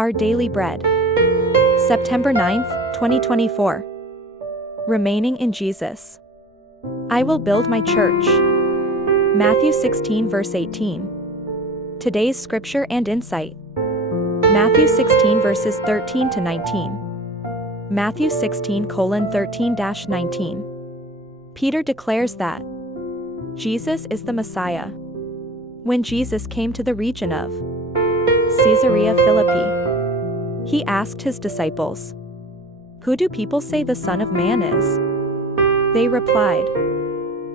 Our Daily Bread. September 9th, 2024. Remaining in Jesus. I will build my church. Matthew 16 verse 18. Today's scripture and insight. Matthew 16 verses 13 to 19. Matthew 16:13-19. Peter declares that Jesus is the Messiah. When Jesus came to the region of Caesarea Philippi, he asked his disciples, "Who do people say the Son of Man is?" They replied,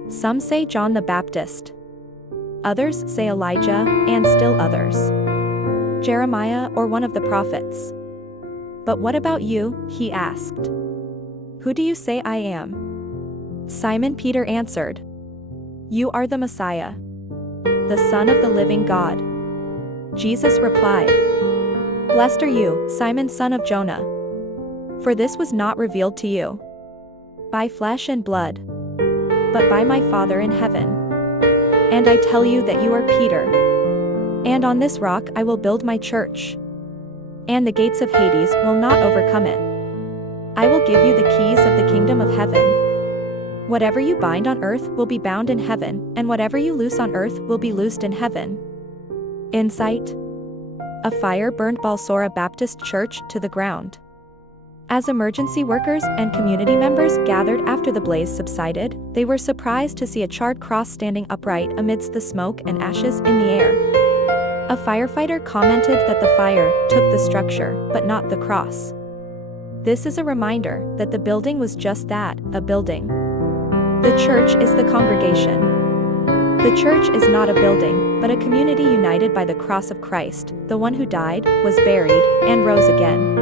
"Some say John the Baptist. Others say Elijah, and still others, Jeremiah or one of the prophets. But what about you?" he asked. "Who do you say I am?" Simon Peter answered, "You are the Messiah, the Son of the living God." Jesus replied, "Blessed are you, Simon son of Jonah. For this was not revealed to you by flesh and blood, but by my Father in heaven. And I tell you that you are Peter, and on this rock I will build my church, and the gates of Hades will not overcome it. I will give you the keys of the kingdom of heaven. Whatever you bind on earth will be bound in heaven, and whatever you loose on earth will be loosed in heaven." Insight. A fire burned Balsora Baptist Church to the ground. As emergency workers and community members gathered after the blaze subsided, they were surprised to see a charred cross standing upright amidst the smoke and ashes in the air. A firefighter commented that the fire took the structure, but not the cross. This is a reminder that the building was just that, a building. The church is the congregation. The church is not a building, but a community united by the cross of Christ, the one who died, was buried, and rose again.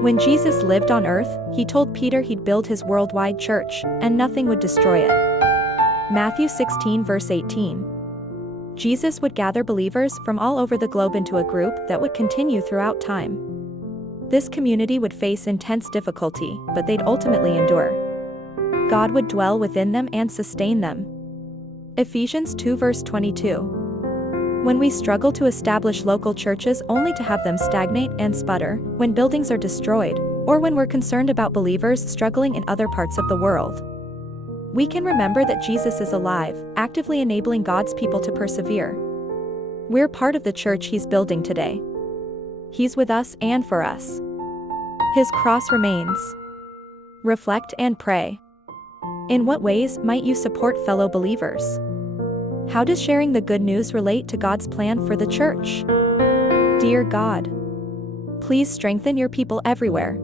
When Jesus lived on earth, he told Peter he'd build his worldwide church, and nothing would destroy it. Matthew 16 verse 18. Jesus would gather believers from all over the globe into a group that would continue throughout time. This community would face intense difficulty, but they'd ultimately endure. God would dwell within them and sustain them. Ephesians 2 verse 22. When we struggle to establish local churches only to have them stagnate and sputter, when buildings are destroyed, or when we're concerned about believers struggling in other parts of the world, we can remember that Jesus is alive, actively enabling God's people to persevere. We're part of the church he's building today. He's with us and for us. His cross remains. Reflect and pray. In what ways might you support fellow believers? How does sharing the good news relate to God's plan for the church? Dear God, please strengthen your people everywhere.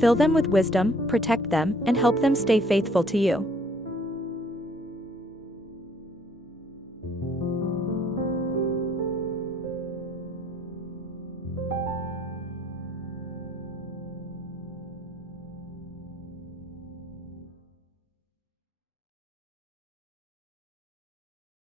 Fill them with wisdom, protect them, and help them stay faithful to you.